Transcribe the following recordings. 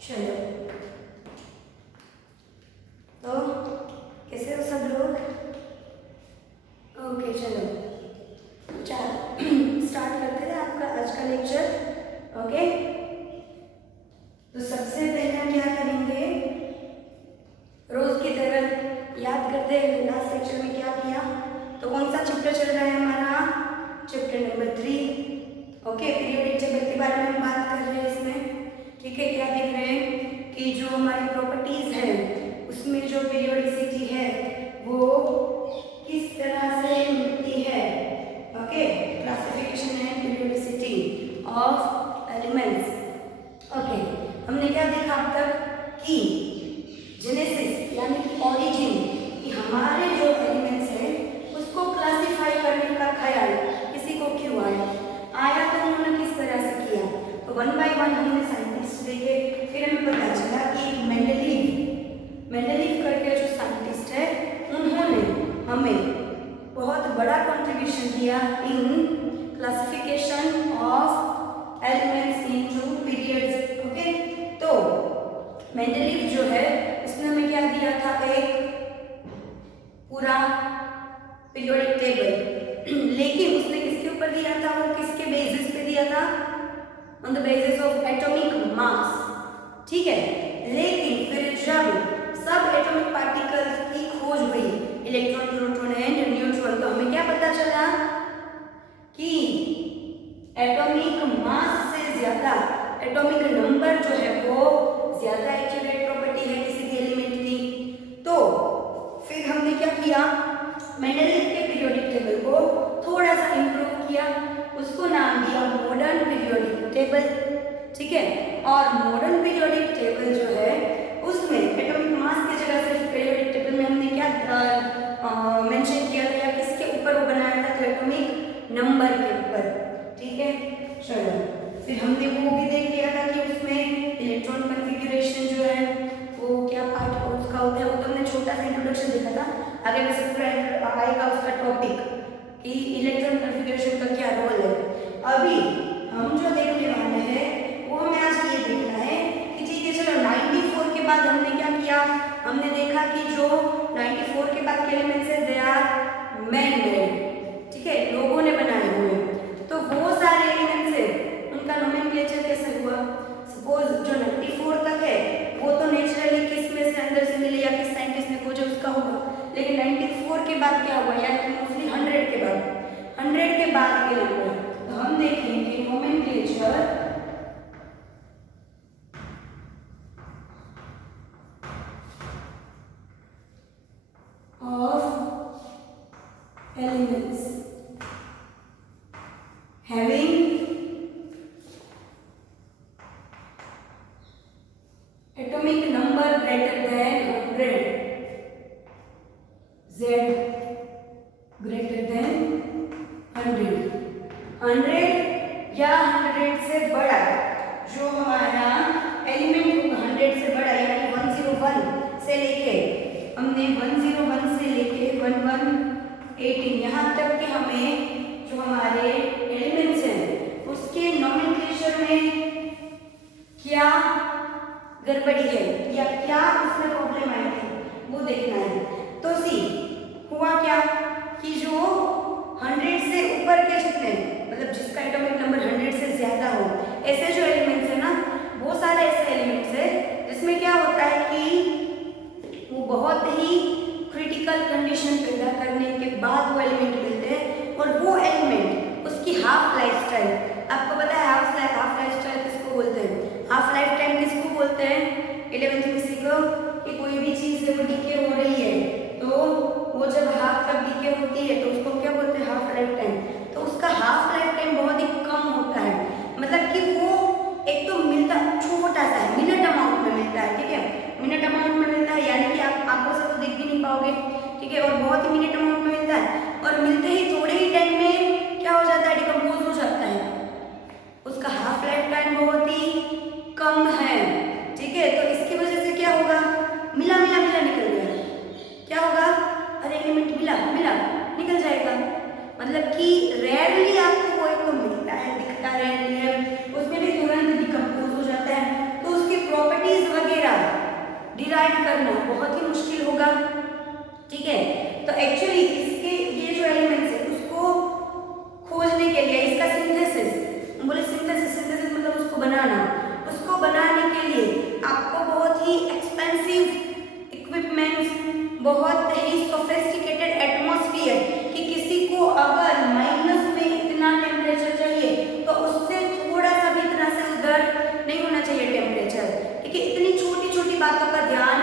चलो, तो कैसे हो सब लोग? ओके, चलो स्टार्ट करते हैं आपका आज का लेक्चर। ओके, तो सबसे पहले हम क्या करेंगे, रोज की तरह याद करते हैं लास्ट लेक्चर में क्या किया। तो कौन सा चैप्टर चल रहा है हमारा? Chapter number 3। Okay, periodic table के बारे में हम बात कर रहे हैं इसमें। ठीक है, क्या देख रहे हैं कि जो हमारी प्रॉपर्टीज है उसमें जो पीरियोडिसिटी है वो किस तरह से मिलती है। Okay, classification and periodicity of elements. Okay, हमने क्या देखा अब तक कि जेनेसिस यानी कि ओरिजिन, कि हमारे जो एलिमेंट्स हैं उसको क्लासिफाई करने का ख्याल किसी को क्यों आया तो उन्होंने किस तरह से किया। तो वन बाय वन हमने साइंटिस्ट देखे, फिर हमें पता चला कि मेंडेलीव करके जो साइंटिस्ट है उन्होंने हमें बहुत बड़ा कंट्रीब्यूशन दिया in classification of elements into periods. Okay, तो मेंडेलीव जो है उसने हमें क्या दिया था, एक पूरा पीरियोडिक टेबल, लेकिन उसने किसके ऊपर दिया था, वो किसके बेसिस पे दिया था? On the basis of atomic mass. ठीक है, लेकिन फिर जब सब एटॉमिक पार्टिकल्स की खोज हुई, इलेक्ट्रॉन, प्रोटॉन एंड न्यूट्रॉन, तो हमें क्या पता चला कि एटॉमिक मास से ज्यादा एटॉमिक नंबर जो है वो ज्यादा एक्यूरेट प्रॉपर्टी है किसी भी एलिमेंट की। तो फिर हमने क्या किया, मेंडेलीव के पीरियोडिक टेबल को थोड़ा सा इंप्रूव किया, उसको नाम दिया मॉडर्न पीरियोडिक टेबल। ठीक है, और मॉडर्न पीरियोडिक टेबल जो है उसमें एटॉमिक मास की जगह से पीरियोडिक टेबल में हमने क्या मेंशन किया था या किसके ऊपर वो बनाया था, तो एटॉमिक नंबर के ऊपर। ठीक है, चलो फिर हमने वो भी देख लिया था कि उसमें इलेक्ट्रॉन कॉन्फ़िगरेशन जो है वो क्या पार्ट उसका होता है, वो तो हमने छोटा सा इंट्रोडक्शन देखा था। आगे में सब आएगा उसका टॉपिक कि इलेक्ट्रॉन कॉन्फ़िगरेशन का क्या रोल है। अभी हम जो देखने वाले हैं वो हमें आज ये देखना है कि ठीक है, चलो 94 के बाद हमने क्या किया, हमने देखा कि जो 94 के बाद के एलिमेंट्स है दे आर मैन मेड। ठीक है, लोगों ने बनाए हुए, तो वो सारे एलिमेंट्स है उनका नोमेनक्लेचर कैसे हुआ। सपोज जो 94 तक है वो तो नेचुरली किस में से अंदर से मिले या किस साइंटिस्ट ने खोजा उसका होगा, लेकिन 94 के बाद क्या हुआ, यानी मोस्टली 100 के बाद के नंबर, तो हम देखेंगे nomenclature of elements having atomic number greater than 100, Z greater than 100 या 100 से बड़ा जो हमारा एलिमेंट होगा, 100 से बड़ा यानी 101 से लेके, हमने 101 से लेके 1118 यहाँ तक के हमें जो हमारे एलिमेंट्स हैं उसके नोमेनक्लेचर में क्या गड़बड़ी है या क्या उसमें प्रॉब्लम आई थी वो देखना है। तो सी हुआ क्या कि जो 100 से ऊपर के जितने, मतलब जिसका एटॉमिक नंबर 100 से ज्यादा हो, ऐसे जो एलिमेंट्स है ना, वो सारे ऐसे एलिमेंट्स है जिसमें क्या होता है कि वो बहुत ही क्रिटिकल कंडीशन पैदा करने के बाद वो एलिमेंट मिलते हैं, और वो एलिमेंट उसकी हाफ लाइफ टाइम, आपको पता है हाफ लाइफ टाइम किसको बोलते हैं, हाफ लाइफ टाइम किसको बोलते हैं, 11th में सीखो कि कोई भी चीज है वो डीके हो रही है, तो वो जब हाफ तक डीके होती है तो उसको क्या बोलते हैं, हाफ लाइफ टाइम। तो उसका हाफ लाइफ टाइम बहुत ही कम होता है, मतलब कि वो एक तो मिलता छोटा सा है, मिनट अमाउंट में मिलता है। ठीक है, मिनट अमाउंट में मिलता है यानी कि आप आंखों से तो देख भी नहीं पाओगे। ठीक है, और बहुत ही मिनट अमाउंट में मिलता है, और मिलते ही थोड़े ही टाइम में क्या हो जाता है, डिकम्पोज हो जाता है, उसका हाफ लाइफ टाइम बहुत ही कम है। ठीक है, तो इसकी वजह से क्या होगा, मिला निकल गया, क्या होगा, अरे एलिमेंट मिला निकल जाएगा, मतलब कि रेयरली आपको वो एक तो मिलता है, दिखता रेयरली है, उसमें भी तुरंत डिकम्पोज हो जाता है, तो उसकी प्रॉपर्टीज बनाना, उसको बनाने के लिए आपको बहुत ही एक्सपेंसिव इक्विपमेंट्स, बहुत ही सोफिस्टिकेटेड एटमॉस्फेयर, कि किसी को अगर माइनस में इतना टेम्परेचर चाहिए तो उससे थोड़ा सा भी इतना से उधर नहीं होना चाहिए टेम्परेचर, ठीक है। इतनी छोटी छोटी बातों का ध्यान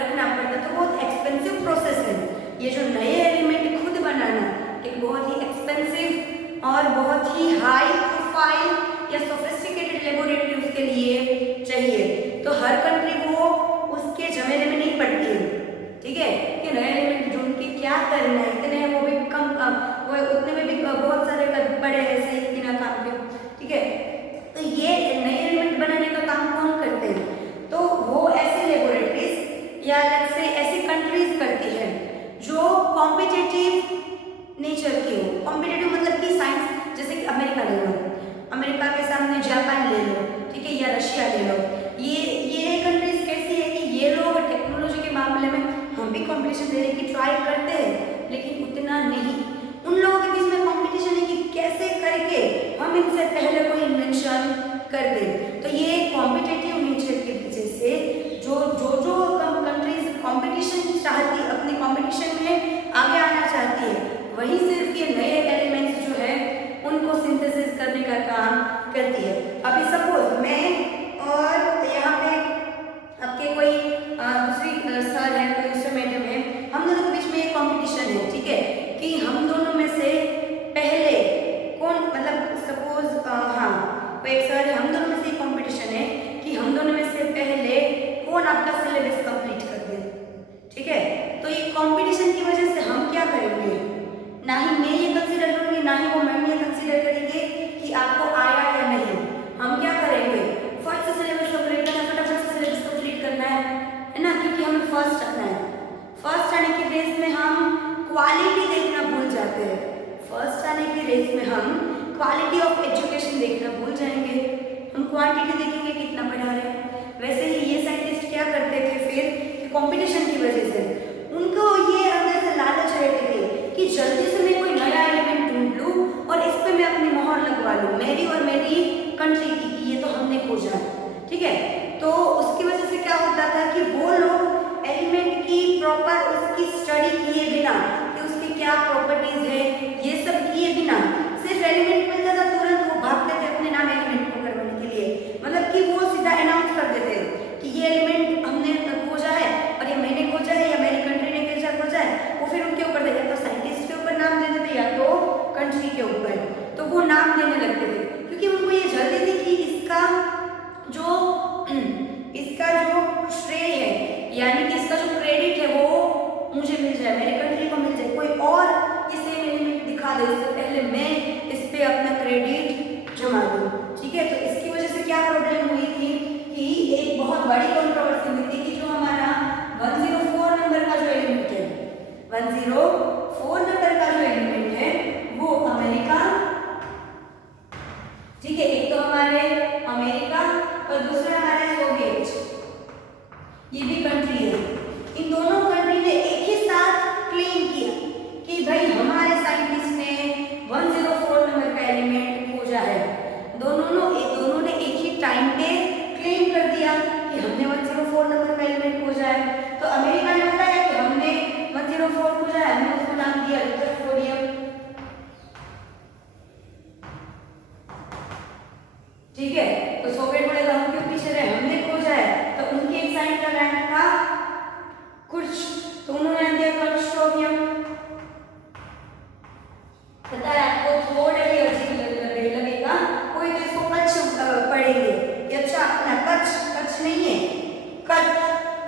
रखना पड़ता है, तो बहुत एक्सपेंसिव प्रोसेस है ये जो नए एलिमेंट खुद बनाना, एक बहुत ही एक्सपेंसिव और बहुत ही हाई प्रोफाइल या सोफिस्टिकेटेड लेबोरेटरी उसके लिए चाहिए। तो हर कंट्री वो उसके झमेले में नहीं पड़ती है, ठीक है, कि नए एलिमेंट ढूंढ के क्या करना है, इतने वो भी कम वो उतने में भी बहुत सारे बड़े ऐसे बिना काम के, ठीक है। तो ये नए एलिमेंट बनाने का काम कौन करते हैं, तो वो ऐसे लेबोरेटरीज या लेट्स से ऐसी कंट्रीज करती है जो कॉम्पिटिटिव नेचर की हो। कॉम्पिटिटिव मतलब कि साइंस, जैसे कि अमेरिका ले लो, अमेरिका के सामने जापान ले लो, ठीक है, या रशिया ले लो। ये कंट्रीज कैसी है कि ये लोग टेक्नोलॉजी के मामले में हम भी कंपटीशन देने की ट्राई करते हैं, लेकिन उतना नहीं। उन लोगों के बीच में कंपटीशन है कि कैसे करके हम इनसे पहले कोई इन्वेंशन कर दें। तो ये कॉम्पिटिटिव नेचर की वजह से जो कंट्रीज कंपटीशन चाहती, अपनी कंपटीशन में आगे आना चाहती है, वही सिर्फ ये नए एलिमेंट्स जो है उनको सिंथेसिस करने का काम करती है। अभी सपोज मैं और यहाँ पे आपके कोई दूसरी सर है, कोई दूसरे मैडम है, हम दोनों के बीच में एक कंपटीशन है, ठीक है, कि हम दोनों में से पहले कौन, मतलब सपोज हाँ कोई एक सर है, हम दोनों में से एक कंपटीशन है कि हम दोनों में से पहले कौन आपका सिलेबस कंप्लीट कर दे, ठीक है। तो ये कंपटीशन की वजह से हम क्या करेंगे, ना ही मैं ये कंसीडर करूँगी, ना ही वो मैम ये कंसीडर करेंगे कि आपको आया या नहीं। हम क्या करेंगे, फर्स्ट सिलेबस कंप्लीट करना है, फटाफट से सिलेबस कंप्लीट करना है ना, क्योंकि हमें फर्स्ट आना है। फर्स्ट आने की रेस में हम क्वालिटी देखना भूल जाते हैं, फर्स्ट आने की रेस में हम क्वालिटी ऑफ एजुकेशन देखना भूल जाएंगे, हम क्वांटिटी देखेंगे कितना बढ़ा रहे हैं। वैसे ही ये साइंटिस्ट क्या करते थे फिर, कंपटीशन की वजह से उनको ये अंदर से लालच रहती थी कि जल्दी से मैं कोई नया एलिमेंट ढूंढ लूँ और इस पे मैं अपनी मोहर लगवा लूँ, मेरी और मेरी कंट्री की, कि ये तो हमने खोजा है, ठीक है। तो उसकी वजह से क्या होता था कि वो लोग एलिमेंट की प्रॉपर उसकी स्टडी किए बिना, कि उसकी क्या प्रॉपर्टीज है ये सब किए बिना, सिर्फ एलिमेंट मिलता था तुरंत वो भागते थे अपने नाम एलिमेंट को करवाने के लिए। मतलब कि वो सीधा अनाउंस कर देते कि ये एलिमेंट हमने खोजा है और ये मैंने खोजा है या मेरी कंट्री ने खोजा है। वो फिर उनके ऊपर या तो साइंटिस्ट के ऊपर नाम देते थे या तो कंट्री के ऊपर, तो वो नाम देने लगते थे, क्योंकि उनको ये जल्दी थी कि इसका जो श्रेय है, यानी कि इसका जो क्रेडिट है वो मुझे मिल जाए, मेरी कंट्री को मिल जाए, कोई और इसे एलिमेंट दिखा दे, इससे पहले मैं इस पे अपना क्रेडिट जमा दूँ, ठीक है। तो इसकी वजह से क्या प्रॉब्लम हुई थी कि एक बहुत बड़ी कंट्रोवर्सी हुई थी कि जो हमारा 104 नंबर का जो एलिमेंट है, 104 नंबर का जो एलिमेंट है वो अमेरिका, ठीक है, एक तो हमारे अमेरिका और दूसरा हमारे सोवियत, ये भी कंट्री है। इन दोनों कंट्री ने एक ही साथ क्लेम किया कि भाई हमारे साइंटिस्ट ने 104 नंबर का एलिमेंट खोजा है। दोनों ने एक ही टाइम पे क्लेम कर दिया कि हमने 104 नंबर का एलिमेंट खोजा है। तो अमेरिका ने बताया कि हमने 104 खोजा है, हमने उसको नाम दिया रुथरफोर्डियम, ठीक है। तो सोवियत बोलेगा हम क्यों पीछे रहे, हमने खोजा है। तो उनके एक साइड का लैंड था कुछ, तो उन्होंने दिया कर्स्टोवियम। पता है आपको थोड़ा ही अजीब लगेगा, कोई तो इसको कच्छ पढ़ेंगे, ये अच्छा अपना कच्छ नहीं है,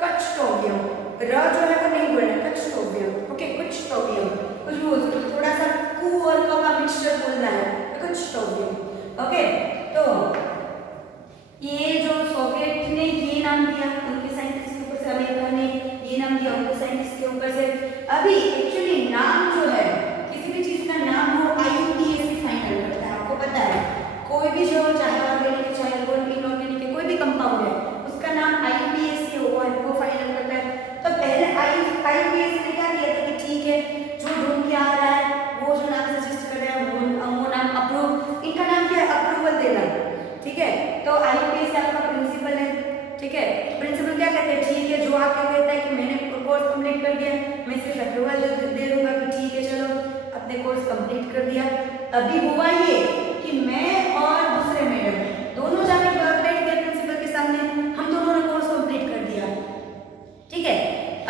कच्टोवियम, र जो है वो नहीं बोलना, कच्टोवियम, ओके, कच्टोवियम, कुछ भी थोड़ा सा कू और क का मिक्सचर बोलना है, कच्टोवियम, ओके। तो ये जो सोवियत ने ये नाम दिया उनके साइंटिस्ट के ऊपर से, अमेरिका ने ये नाम दिया उनके साइंटिस्ट के ऊपर से। अभी एक्चुअली नाम जो है, किसी भी चीज का नाम वो IUPAC फाइनल करता है, आपको पता है, कोई भी जो चाहे ऑर्गेनिक चाहे इनऑर्गेनिक कोई भी कंपाउंड है उसका नाम IUPAC वो फाइनल करता है। तो पहले IUPAC ने क्या किया था कि ठीक है, जो ढूंढ के आ रहा है वो जो नाम सजेस्ट कर रहा है वो नाम अप्रूव, इनका नाम क्या है, अप्रूवल देना, ठीक है। तो IUPAC ठीक है। तो प्रिंसिपल क्या कहते हैं, ठीक है, जो आके कहता है कि मैंने कोर्स कंप्लीट कर दिया, मैं सिर्फ अप्रूवल दे दूंगा कि ठीक है चलो अपने कोर्स कंप्लीट कर दिया। अभी हुआ ये कि मैं और दूसरे मैडम दोनों जाके बैठ गए प्रिंसिपल के सामने, हम दोनों ने कोर्स कंप्लीट कर दिया, ठीक है।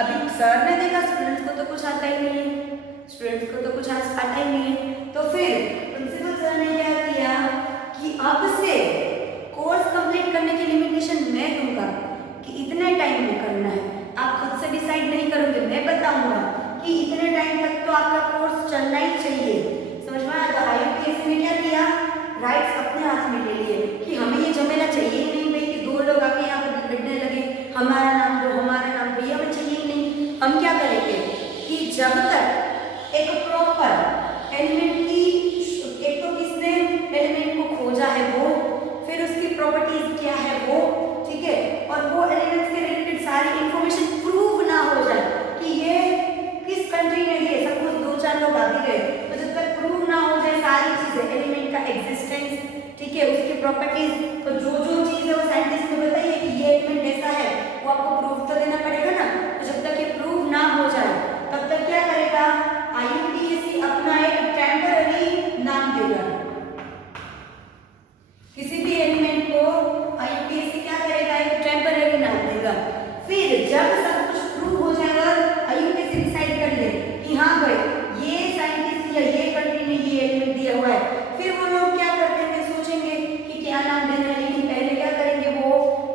अभी सर ने देखा स्टूडेंट्स को तो कुछ आता ही नहीं है, स्टूडेंट्स को तो कुछ आता ही नहीं है, तो फिर प्रिंसिपल सर ने क्या किया कि अब से कोर्स कंप्लीट करने की लिमिटेशन मैं दूंगा कि इतने टाइम में करना है, आप खुद से डिसाइड नहीं करोगे, मैं बताऊंगा कि इतने टाइम तक तो आपका कोर्स चलना ही चाहिए। समझ में आया? तो IUPAC ने क्या किया, राइट्स अपने हाथ में ले लिए कि हमें ये झमेला चाहिए ही नहीं भाई कि दो लोग आके यहाँ पर लड़ने लगे, हमारा नाम दो हमारा नाम दो, ये हमें चाहिए ही नहीं। हम क्या करेंगे कि जब तक एक प्रॉपर एलिमेंट की, एक तो किसने एलिमेंट को खोजा है वो, फिर उसकी प्रॉपर्टीज क्या है वो, ठीक है, और वो एलिमेंट्स के रिलेटेड सारी इंफॉर्मेशन प्रूव ना हो जाए कि ये किस कंट्री में है, सपोज दो चार लोग आ गए, तो जब तक प्रूव ना हो जाए सारी चीजें, एलिमेंट का एग्जिस्टेंस, ठीक है, उसकी प्रॉपर्टीज, तो जो चीज है वो साइंटिस्ट ने बताई है कि ये एलिमेंट ऐसा है, वो आपको प्रूफ तो देना पड़ेगा ना। तो जब तक ये प्रूव ना हो जाए तब तक क्या करेगा, IUPAC अपना एक टेम्पररी नाम देगा, किसी भी एलिमेंट को IUPAC क्या करेगा, एक टेम्पररी नाम देगा। फिर जब सब कुछ प्रूव हो जाएगा, IUPAC डिसाइड कर ले कि हाँ भाई ये साइंटिस्ट या ये कंट्री ने ये एलिमेंट दिया हुआ है, फिर वो लोग क्या करते हैं, सोचेंगे कि क्या नाम देना है, लेकिन पहले क्या करेंगे, वो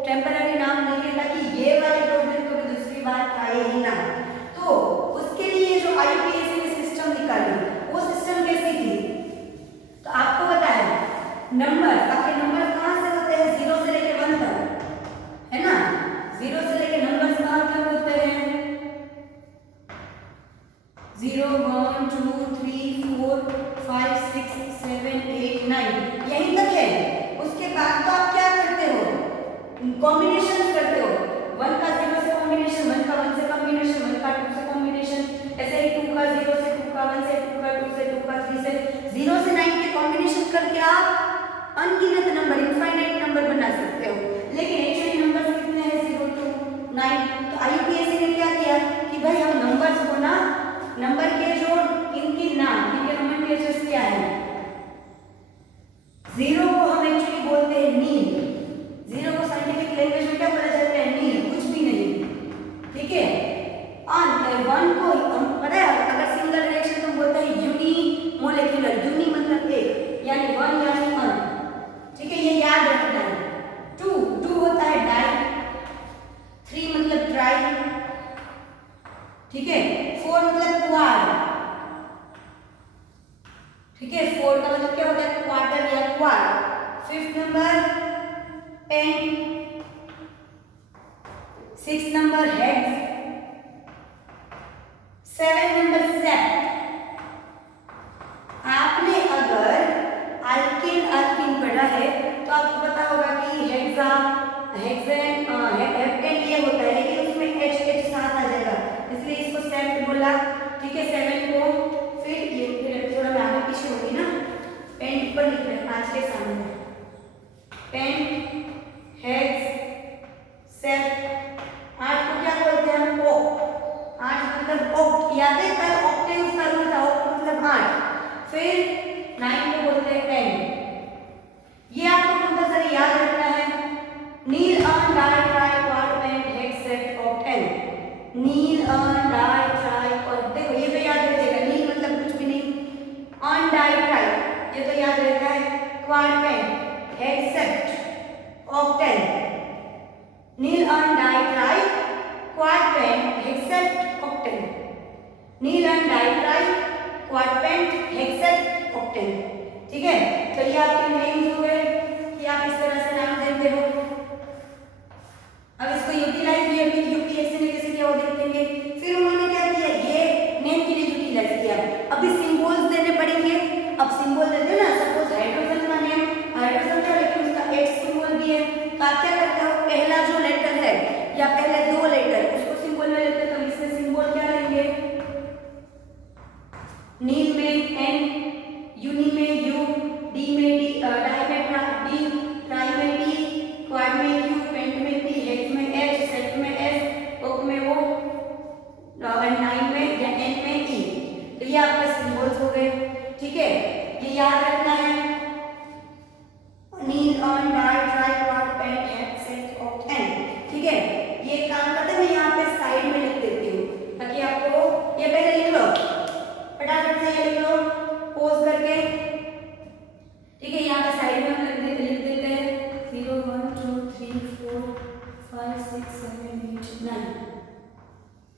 टेम्पररी नाम देंगे ताकि ये वाले प्रॉब्लम कभी दूसरी बार आए ही ना। तो उसके लिए जो IUPAC ने सिस्टम निकाली, वो सिस्टम कैसी थी, तो आपको पता है नंबर, आपके नंबर कहाँ से होते हैं, 0 से लेके 1 तक, है ना, 0 से लेके नंबर कहाँ तक होते हैं, 0 1 2 3 4 5 6 7 8 9 यहीं तक है। उसके बाद तो आप क्या करते हो, कॉम्बिनेशन करते हो, 1 का 0 से कॉम्बिनेशन, 1 का 1 से कॉम्बिनेशन, 1 का 2 से कॉम्बिनेशन, ऐसे ही 2 का 0 से, 2 का 1 से, 2 का 2 से, 2 का 3 से, 0 से 9 के कॉम्बिनेशन करके आप अनगिनत नंबर, इनफाइनाइट नंबर बना सकते हो। लेकिन एक्चुअली नंबर्स कितने हैं, 0 to 9। तो IUPAC ने क्या किया कि भाई हम नंबर्स को ना, नंबर के जो इनके नाम, इनके नोमेनक्लेचर्स क्या है, 0 को हम एक्चुअली बोलते हैं नील, 0 को साइंटिफिक लैंग्वेज में क्या बोला जाता है, नील, कुछ भी नहीं, ठीक है। और 1 को हम पता है, अगर सिंगल रिएक्शन तो बोलते हैं यूनिमोलेक्युलर, यूनि मतलब एक, यानी 1 यानी 1, ठीक है, ये याद रखना है। 2 होता है डाई, 3 मतलब ट्राई, ठीक है, 4 मतलब क्वाड, ठीक है, 4 का मतलब क्या होता है, क्वार्टर या quad. 5th number pent, 6th number हेड, 7 नंबर सेप्ट। आपने अगर अल्किन पढ़ा है तो आपको पता होगा कि हेक्सा, हेक्सेन, हेप्टेन ये होता है, लेकिन उसमें H साथ आ जाएगा, इसलिए इसको सेप्ट बोला, ठीक है। 7 को फिर ये, फिर थोड़ा मैं आगे पीछे होगी ना, पेन पर लिख रहे हैं 5 के सामने, पेन, हेक्स, सेप्ट। 8 को क्या बोलते हैं हम, ऑक्ट, 8 मतलब ऑक्ट, याद है कल ऑक्टेव का रूल था, ऑक्ट मतलब 8। फिर 9 को बोलते हैं पेन, ये आपको कंपल्सरी याद रखना है, nil un di tri quad pent hex sept octane, nil un di tri, और देखो ये तो याद रखिएगा, नील मतलब कुछ भी नहीं, अर्न डाई ट्राई ये तो याद रहता है, quad pent hex sept octane, nil un di tri quad pent hex sept octane, nil un di tri quad pent hex sept octane, ठीक है। तो ये आपके नेम्स हुए कि आप इस तरह से नाम देते हो। अब इसको यूटिलाइज UPSC ने कैसे किया वो देखेंगे। फिर उन्होंने क्या किया, ये नेम के लिए यूटिलाइज किया। अभी सिंबल्स देने पड़ेंगे, अब सिंबल देते हैं ना, सपोज हाइड्रोजन का नेम हाइड्रोजन का, लेकिन उसका H सिंबल भी है, तो आप क्या करते हो, पहला जो लेटर है या पहले 2 लेटर उसको सिंबल में लेते हैं, तो इसमें सिंबल क्या लेंगे, नील में N, यूनि में U, डी में D, डाई में D, ट्राई में T, क्वाड में Q, पेंट में P, हेक्स में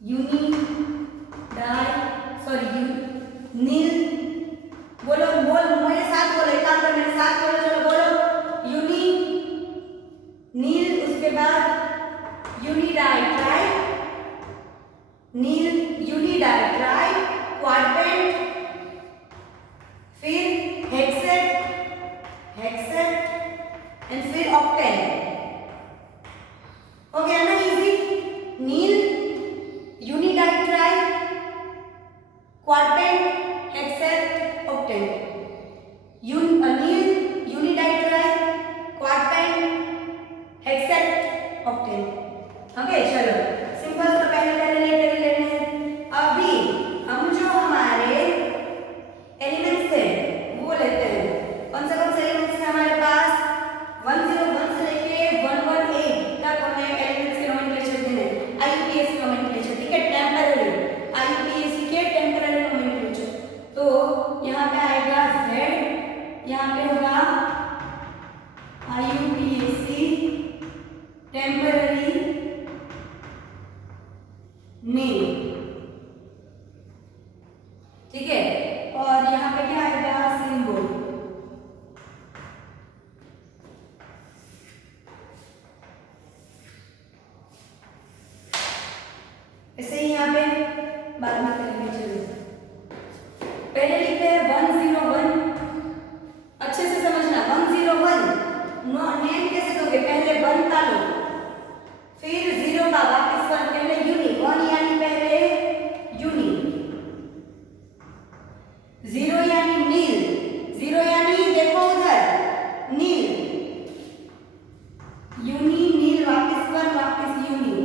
यूनी डाई सॉरी नील बोलो मेरे साथ बोलो, एक काम करो मेरे साथ बोलो, चलो बोलो यूनी नील, उसके बाद uni di tri nil, uni di tri quadrant, फिर हेक्सेट एंड फिर ऑक्टेन। हो गया ना easy? Nil, uni di tri, quadrant, hexet, octane. Nil, uni di tri, quadrant, hexet, octane. Okay चलो सिंपल तो पहले लेने हैं। अभी हम जो हमारे एलिमेंट्स थे वो लेते हैं। कौन से एलिमेंट्स थे हमारे पास? 101 से लेके 118 तक हमें एलिमेंट्स के नोमेनक्लेचर देने, आईयूपीएसी नोमेनक्लेचर, ठीक है, टेम्पररी आईयूपीएसी के टेम्पररी नोमेनक्लेचर। तो यहाँ पे आएगा Z, यहाँ पे होगा आईयूपीएसी टेम्पररी नेम, ठीक है, और यहाँ पे क्या आएगा? सिंबल। ऐसे ही यहाँ पे बाद में करेंगे। चलो पहले लिखते हैं 101, अच्छे से समझना। 101 नेम कैसे दोगे? पहले 1 का लो, फिर 0 का वापस 1, पहले यूनी 1 यानी पहले यूनी, 0 यानी नील, 0 यानी देखो उधर नील, यूनी नील, वापस 1 वापस यूनी,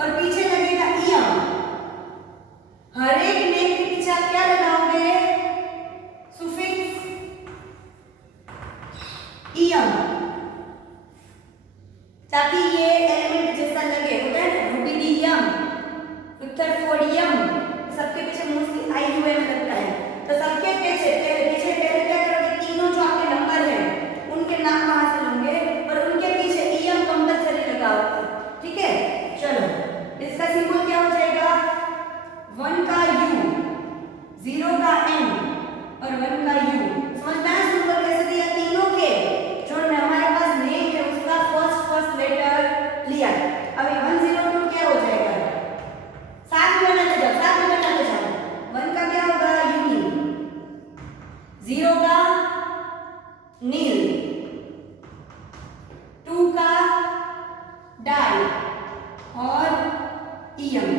और पीछे लगेगा इयम। हर एक नेम के पीछे आप क्या लगाओगे? सुफिक्स इयम, ताकि ये एलिमेंट जैसा लगे। होता है ना रुबिडियम, रुथरफोर्डियम, सबके पीछे मोस्टली आईयूएम लगता है। तो सबके पीछे पहले क्या करोगे? तीनों जो आपके नंबर हैं उनके नाम वहां से लोगे और उनके पीछे ईएम कंपलसरी लगाओगे, ठीक है। चलो इसका सिंबल क्या हो जाएगा? 1 का U, 0 का N और 1 का U। समझ में आया सिंबल कैसे दिया? तीनों के जो हमारे पास नेम है उसका फर्स्ट लेटर लिया। अभी 102 क्या हो जाएगा? साथ में बनाते जाओ। 1 का क्या होगा? यूनी, 0 का नील, 2 का डाई और इयम।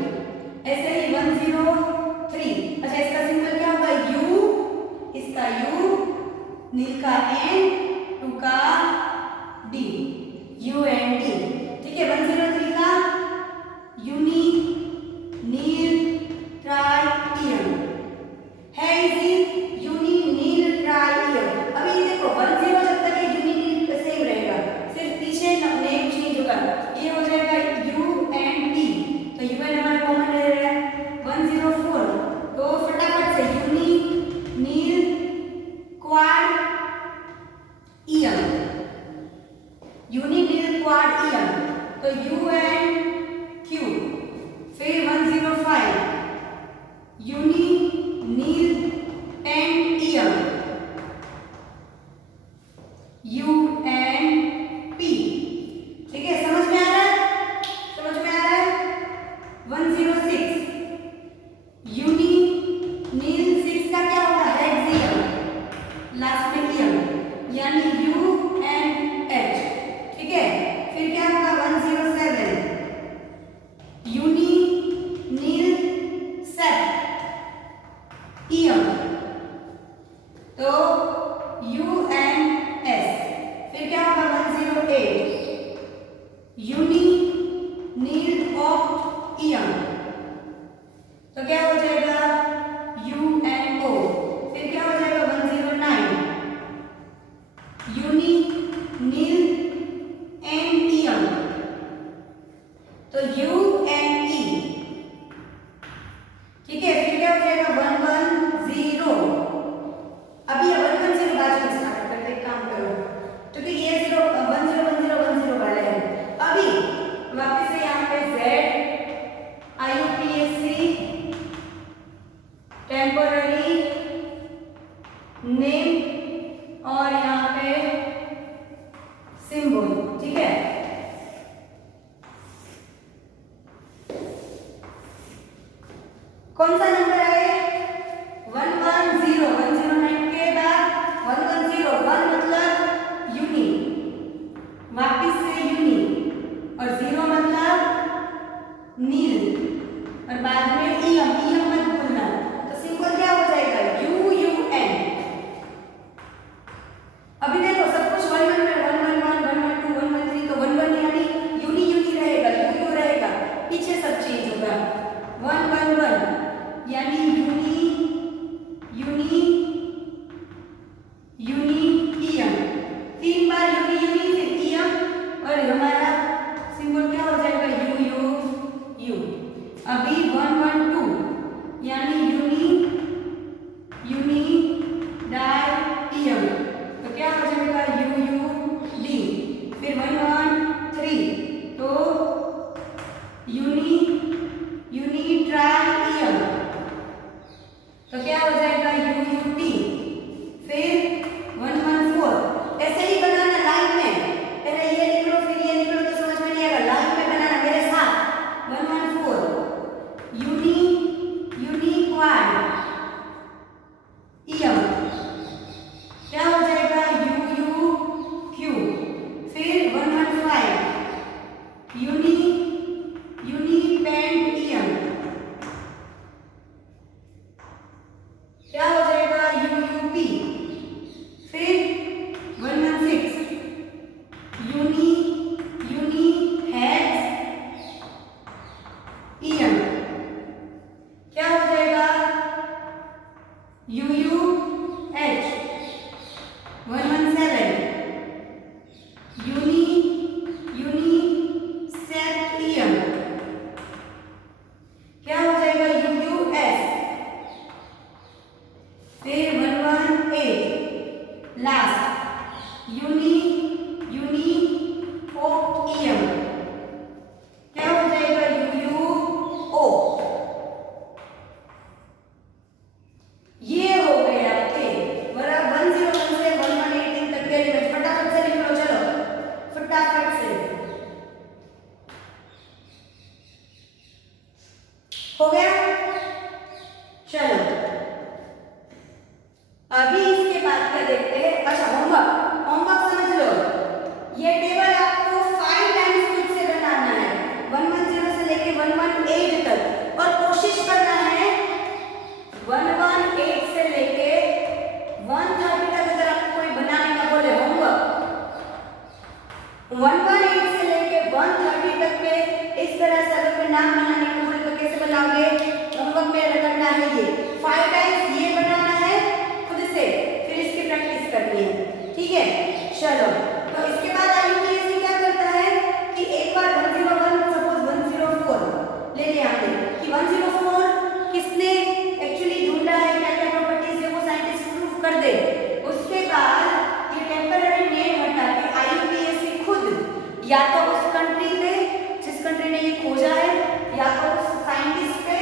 ऐसे ही 103। अच्छा इसका सिंबल क्या होगा? U, इसका U, नील का N, 2 का D, UND, ठीक है। 103 का यूनी नील ट्राई इयम है, इजी यूनी नील ट्राई इयम। अभी देखो 10 जब तक है यूनी नील सेम रहेगा, सिर्फ पीछे नेम चेंज होगा। ये हो जाएगा UND, तो UN हमारा कॉमन ले रहा है। 104 तो फटाफट से यूनी नील क्वाड इयम, यूनी नील क्वाड इयम, तो UNQ। फिर 105 यूनी नील पेंट इयम, UNP, ठीक है। समझ में आ रहा है? 106 यूनी नील, 6 का क्या होगा? हेक्सियम, लास्ट में इयम यानी UNH, ठीक है। फिर क्या होगा? 107 यूनी नील सेप इयम, तो UNS। फिर क्या होगा? 108 यूनी नील ऑक्ट इयम, तो क्या हो जाएगा? UNO। फिर क्या हो जाएगा? 109 यूनी नील एन इयम, तो UNE, ठीक है। फिर क्या हो जाएगा? 110। अभी 110 बाद में स्टार्ट करते, एक काम करो, क्योंकि ये 10 10 10 10 वाले हैं। अभी वापस से यहाँ पे Z कौन सा नंबर है 110 109 के बाद 110 1 मतलब यूनी, वापिस से यूनी, और 0 मतलब नील, और बाद में ईएम मत भूलना। तो सिंबल क्या हो जाएगा UUN। अभी देखो सब कुछ 1 1 में 1 1 1 1 1 2 1 1 3, तो 1 1 यानी यूनी रहेगा, यू रहेगा, पीछे सब चेंज होगा। 1 1 1 यानी यूनी ईएम, 3 बार यूनी फिर ईएम, और हमारा सिंबल क्या हो जाएगा यू। अभी 1 1 2 यानी यूनी डाई ईएम, तो क्या हो जाएगा UUD। फिर 1 1 3 तो यूनी ट्राई ईएम, तो क्या हो जाएगा UUT। फिर 1 1 4 ऐसे ही बनाना लाइन में, पहले ये लिख लो फिर ये लिख लो तो समझ में नहीं आएगा, लाइन में बनाना मेरे साथ। 1 1 4 यूनी क्वाड ईएम, क्या हो जाएगा UUQ। फिर 1 1 5 यूनी पेंट ईएम, क्या हो जाएगा UUP। फिर 1 1 6 यूनी हेड्स ईएम, क्या हो जाएगा UUH। 1 1 7 यूनी सेट ईएम, क्या हो जाएगा UUS। फिर 1 1 8 लास्ट यूनी ओ ईएम, क्या हो जाएगा UUO। ये हो गए आपके बराबर 101 से 118 तक के लिए। फटाफट से लिख लो, चलो फटाफट से हो गया। चलो अभी इसके बाद क्या देखते हैं। अच्छा होमवर्क समझ लो, ये टेबल आपको 5 टाइम्स खुद से बनाना है, 110 से लेके 118 तक, और कोशिश करना है 118 से लेके 130 तक। अगर आपको कोई बनाने का बोले होमवर्क 118 से लेके 130 तक के इस तरह से अगर कोई नाम बनाने का बोले तो कैसे बनाओगे। होमवर्क में करना है ये 5 टाइम्स ये बनाना है खुद से, फिर इसकी प्रैक्टिस करनी है, ठीक है। चलो तो इसके बाद IUPAC क्या करता है कि एक बार 101 सपोज 104 ले लिया आपने कि 104 किसने एक्चुअली ढूंढा है, क्या क्या प्रॉपर्टीज है वो साइंटिस्ट प्रूफ कर दे। उसके बाद ये टेम्पररी नेम हटा के IUPAC खुद या तो उस कंट्री पे जिस कंट्री ने ये खोजा है, या तो उस साइंटिस्ट पे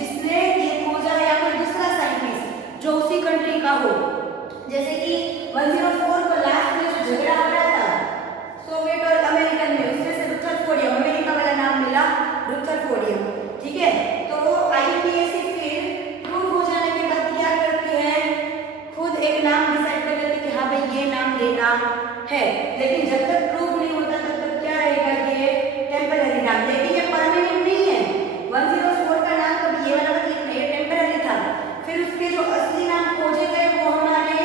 जिसने ये खोजा है, या कोई दूसरा साइंटिस्ट जो उसी कंट्री का हो। जैसे कि 104 को लास्ट में जो झगड़ा हो रहा था सोवियत और अमेरिकन में, उसमें से रुथरफोर्डियम, अमेरिका वाला नाम मिला रुथरफोर्डियम, ठीक है। तो IUPAC फिर प्रूव हो जाने के बाद क्या करती है, खुद एक नाम डिसाइड कर लेती है कि हाँ भाई ये नाम लेना है, लेकिन जब तक प्रूव नहीं होता तब तक क्या रहेगा ये टेम्पररी नाम, लेकिन ये परमानेंट नहीं है। 104 का नाम कभी ये वाला मत लिखना, ये टेम्पररी था। फिर उसके जो असली नाम खोजे गए वो हमारे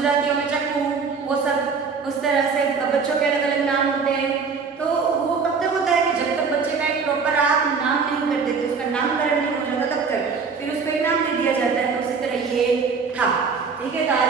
गुजरातियों में चक्कू, वो सब उस तरह से बच्चों के अलग अलग नाम होते हैं। तो वो कब तक होता है कि जब तक बच्चे का एक प्रॉपर आप नाम नहीं कर देते, उसका नामकरण नहीं हो जाता तब तक, फिर उसको एक नाम दे दिया जाता है। तो उसी तरह ये था, ठीक है। तो आज